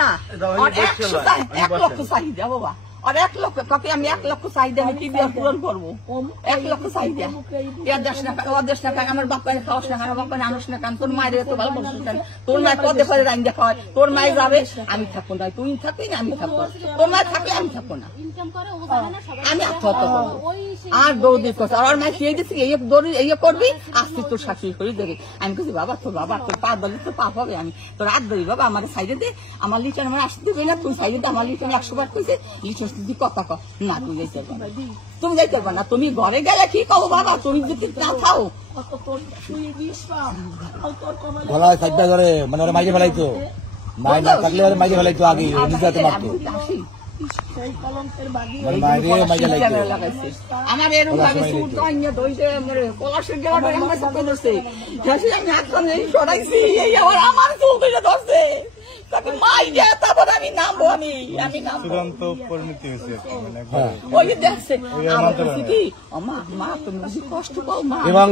না আর 1 লক্ষ চাহিদা বাবা আর 1 লক্ষ কাকে আমি 1 লক্ষ চাহিদা আমি কি দিয়ে পূরণ করবো 1 লক্ষ চাহিদা এর দেশ না ও দেশ না আমার বাপ্পা খাওয়াস না আমার বাপ্পা আনস না কারণ তোর মায়ের তো ভালো করছিস তোর মায়ের পদে পদে রান দেখা হয় তোর মায়ের যাবে আমি থাকবো না তুই থাকবি না আমি থাকবো তোর মায়ের থাকলে আমি থাকবো না আমি আত্মহত্যা করবো আর দৌড়ি করছে আর মায়ের খেয়ে দিচ্ছি এই দৌড়ি এই করবি আসছি তোর শাশুড়ি করে দেবে আমি বলছি বাবা তোর পা দলে তো পাপ হবে আমি তোর হাত ধরি বাবা আমার সাইডে দে আমার লিটার আমার আসতে দেবে না তুই সাইডে দে আমার লিটার 100 বার কইছে লিটার তুই কথা কর না তুই যাইতে পারবো না তুমি যাইতে পারবো না তুমি ঘরে গেলে কি কবো বাবা তুমি যদি না খাও গলায় সাইডটা ধরে মানে ওরা মাইরে ফেলাইতো মাই না থাকলে ওরা মাইরে ফেলাইতো আগে নিজেতে মারতো আমার এরকম ভাবে সুট আইনা ধইছে মরে পলাশের গেলাটা আমার সাথে ধরছে আমি একদম এই সরাইছি এই আমার চুল ধরে ধরছে তাকে মাই যায় তারপর আমি নামবো আমি নামবো চূড়ান্ত পরিণতি হয়েছে ওই দেখছে আমার কি মা তুমি কষ্ট পাও মা এবং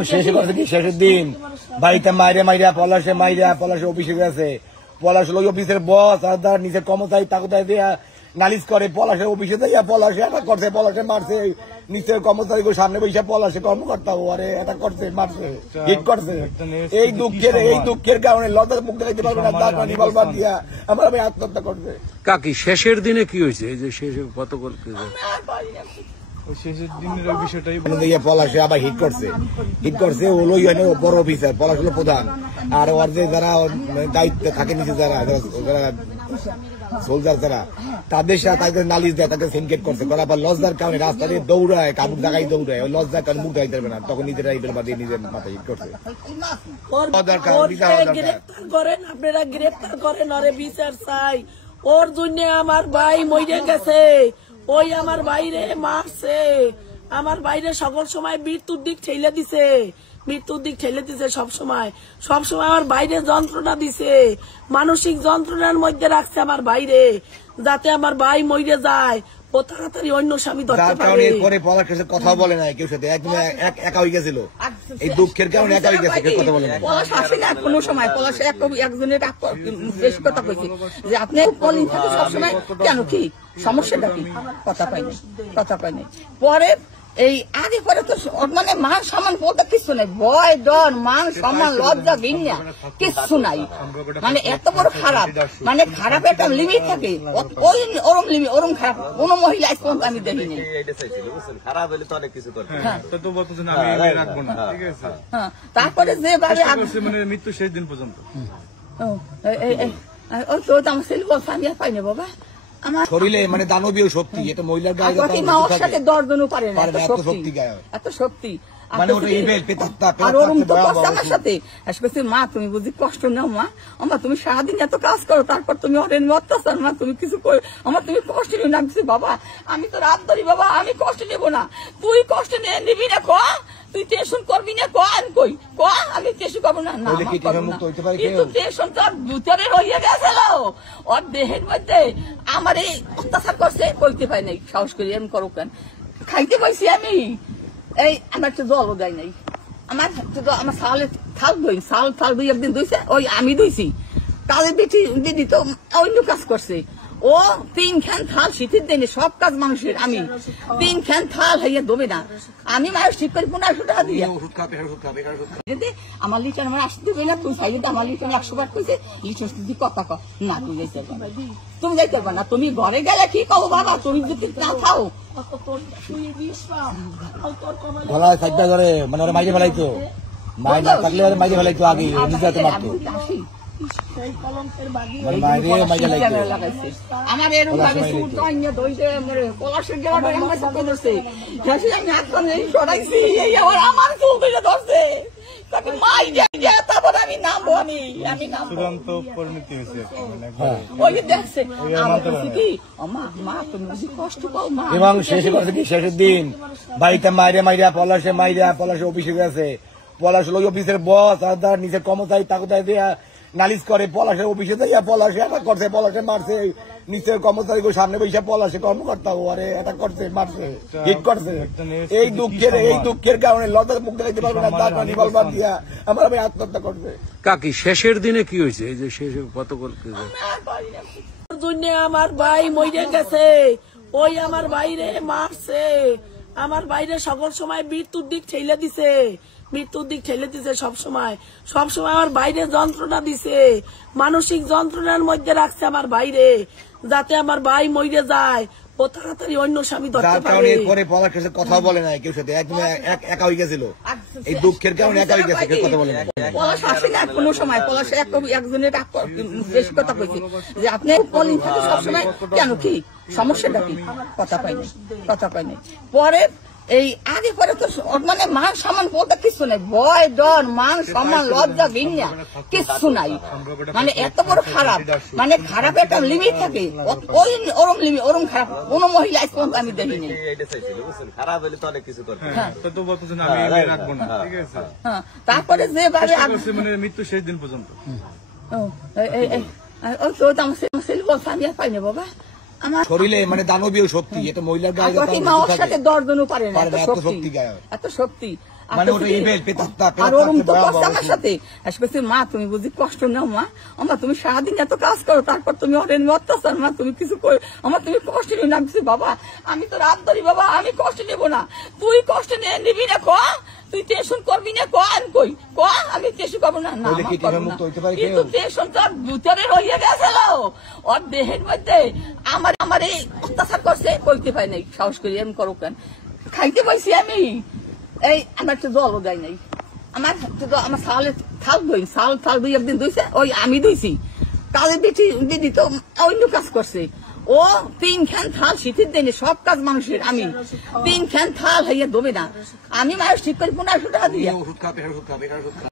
শেষের দিন বাড়িতে পলাশে অফিসে গেছে পলাশ ওই অফিসের বস আর তার নিজের কর্মচারী তাকে দেয়া নালিশ করে পলাশে অফিসে দেয়া পলাশে অ্যাটাক করছে পলাশে মারছে নিচের কর্মচারী সামনে বসে পলাশে কর্মকর্তা আরে অ্যাটাক করছে মারছে হিট করছে এই দুঃখের কারণে লজ্জার মুখ দেখাইতে পারবে না তার পানি বলবার দিয়া আমার আমি আত্মহত্যা করছে কাকি শেষের দিনে কি হয়েছে এই যে শেষে গতকাল শেষের দিনের ওই বিষয়টাই পলাশে আবার হিট করছে ওই বড় অফিসার পলাশ হলো প্রধান আর ওর যে যারা দায়িত্বে থাকে নিচে যারা সোলজার যারা তাদের সাথে তাদের নালিশ দেয় তাকে সিনকেট করছে করা আবার লজ্জার কারণে রাস্তা দিয়ে দৌড়ায় কাবুর জায়গায় দৌড়ায় ওই লজ্জার কারণে মুখ দেখাইতে পারবে না তখন নিজেরা ইবেল বাদিয়ে নিজের মাথায় হিট করছে গ্রেপ্তার করেন আপনারা গ্রেপ্তার করেন ওরে বিচার চাই ওর জন্য আমার ভাই মরে গেছে ওই আমার বাইরে মারছে আমার বাইরে সকল সময় মৃত্যুর দিক ঠেলে দিছে সবসময় আমার বাইরে যন্ত্রণা দিছে মানসিক যন্ত্রণার মধ্যে রাখছে আমার বাইরে যাতে আমার ভাই মরে যায় ও তাড়াতাড়ি অন্য স্বামী ধরতে পারে কথা বলে না কেউ সাথে একদম একা হয়ে গেছিল এই দুঃখের কারণে একা হয়ে গেছে কেউ কথা বলে না পলাশ আসে না কোনো সময় পলাশ একজনের বেশি কথা কইছে যে আপনি পলিং থাকে সবসময় কেন কি সমস্যাটা কি কথা পাইনি পরে এই আগে পরে তো মানে মান সম্মান বলতে কিছু নাই ভয় ডর মান সম্মান লজ্জা ঘৃণা কিছু নাই মানে এত বড় খারাপ মানে খারাপ একটা লিমিট থাকে ওরম খারাপ কোন মহিলা আজ পর্যন্ত আমি দেখিনি তারপরে যেভাবে মৃত্যু শেষ দিন পর্যন্ত আমার ছেলে বলছে আমি আর পাইনি বাবা আমার শরীরে মানে দানবীয় শক্তি এটা মহিলার গায়ে সাথে 10 জনও পারে না এত শক্তি মানে ওটা ইমেল আর ওরম তো কষ্ট আমার সাথে আসবে মা তুমি বুঝি কষ্ট নাও মা তুমি সারাদিন এত কাজ করো তারপর তুমি অরেন অত্যাচার মা তুমি কিছু আমার তুমি কষ্ট নিও না বাবা আমি তো রাত ধরি বাবা আমি কষ্ট নেব না তুই কষ্ট নিবি না তুই টেনশন করবি না আমি টেনশন করবো না কিন্তু টেনশন তো ভিতরে রয়ে গেছিল ওর দেহের মধ্যে আমার এই অত্যাচার করছে কইতে পাই নাই সাহস করি এমন করো কেন খাইতে পাইছি আমি এই আমার একটু জলও দেয় নাই আমার সালের থাল দুই একদিন ধুইছে ওই আমি ধুইছি তাদের বেটি তো অন্য কাজ করছে ও 3 খান থাল শীতের দিনে সব কাজ মানুষের আমি 3 খান থাল হইয়া দেবে না আমি মানুষ ঠিক করে 1500 টাকা দিয়ে আমার লিটার আমার আসতে দেবে না তুই সাইডে আমার লিটার 100 বার কইছে লিটার তুই কথা কর না তুই যাইতে পারবো তুমি যাইতে পারবো না তুমি ঘরে গেলে কি কবো বাবা তুমি যদি না খাও গলায় সাইডটা ধরে মানে ওরা মাইরে ফেলাইতো মাই না থাকলে ওরা মাইরে ফেলাইতো আগে নিজেতে মারতো আমার এরকম ভাবে সুট আইনা ধইছে মরে পলাশের গেলাটা আমার সাথে ধরছে আমি একদম এই সরাইছি এই আমার চুল ধরে ধরছে তাকে মাই যায় তারপর আমি নামবো আমি নামবো চূড়ান্ত পরিণতি হয়েছে ওই দেখছে আমার কি মা তুমি কষ্ট পাও মা এবং শেষের দিন বাড়িতে পলাশে অফিসে গেছে পলাশ ওই অফিসের বস আর তার নিজের কর্মচারী তাকে দেয়া নালিশ করে পলাশে অফিসে দেয়া পলাশে অ্যাটাক করছে পলাশে মারছে নিচের কর্মচারী সামনে বসে পলাশে কর্মকর্তা আরে অ্যাটাক করছে মারছে হিট করছে এই দুঃখের কারণে লজ্জার মুখ দেখাইতে পারবে না তার পানি বলবার দিয়া আমার আমি আত্মহত্যা করছে কাকি শেষের দিনে কি হয়েছে এই যে শেষে গতকাল জন্য আমার ভাই মরে গেছে, ওই আমার বাইরে মারছে, আমার বাইরে সকল সময় মৃত্যুর দিক ঠেলে দিছে, মৃত্যুর দিক ঠেলে দিছে সবসময় আমার বাইরে যন্ত্রণা দিছে, মানসিক যন্ত্রণার মধ্যে রাখছে আমার বাইরে, যাতে আমার ভাই মরে যায় ও তাড়াতাড়ি অন্য স্বামী ধরতে যার পারে। কারণে পরে পলাশ কাছে কথা বলে নাই কেউ সাথে, একদম একা হয়ে গেছিল, এই দুঃখের কারণে একা হয়ে গেছে, কেউ কথা বলে নাই। পলাশ আসে না কোনো সময়, পলাশ একজনের বেশি কথা কইছে যে আপনি কলিং থাকে সবসময়, কেন কি সমস্যাটা কি, কথা পাইনি, কথা পাইনি। পরে এই আগে পরে তো মানে মান সম্মান বলতে কিছু নাই, ভয় ডর মান সম্মান লজ্জা ঘৃণা কিচ্ছু নাই, মানে এত বড় খারাপ, মানে খারাপ একটা লিমিট থাকে, ওই ওরম লিমিট ওরম খারাপ কোন মহিলা আজ পর্যন্ত আমি দেখিনি। খারাপ হলে তো অনেক কিছু করবে। তা তো বলতেছেন আমি এগিয়ে রাখবো না, ঠিক আছে? হ্যাঁ, তারপরে যেভাবে চেষ্টা করছি মানে মৃত্যু শেষ দিন পর্যন্ত। ওই তো আমার ছেলে বলছে আমি আর পাইনি বাবা, আমার শরীরে মানে দানবীয় শক্তি, এটা মহিলার গায়ে যত প্রতি মা ওর সাথে 10 জনও পারে না, পারে না, এত এত শক্তি, শক্তি গায়ে। এত শক্তি। মানে ওটা ইভেল পেতাত্তা, আর ওরম তো পেতাত্তা করছে আমার সাথে, বলছে মা তুমি বুঝি কষ্ট নাও মা, আমার তুমি সারাদিন এত কাজ করো, তারপর তুমি অরেন অত্যাচার মা, তুমি কিছু আমার তুমি কষ্ট নিও না। বলছি বাবা আমি তো রাত ধরি বাবা, আমি কষ্ট নেবো না, তুই কষ্ট নিবি না, ক তুই টেনশন করবি না, ক আমি কই ক আমি টেনশন করবো না, না বলে কি আমার করবো মুক্ত না। হইতে পারে কিন্তু কেউ? টেনশন তো আর ভিতরে রইয়া গেছিল, ওর দেহের মধ্যে আমার এই অত্যাচার করছে, কইতে পারি নাই, সাহস করি এমন করো কেন, খাইতে পাইছি আমি, এই আমার একটু জলও দেয় নাই, আমার সালের থাল ধুই, থাল দুই একদিন ধুইছে, ওই আমি ধুইছি, কাজের দিদি তো অন্য কাজ করছে, ও 3 খান থাল শীতের দিনে সব কাজ মানুষের, আমি 3 খান থাল হইয়া দেবে না, আমি মানুষ ঠিক করে 1500 টাকা দিয়ে ওষুধ খাবে, ওষুধ খাবে, ওষুধ খাবে।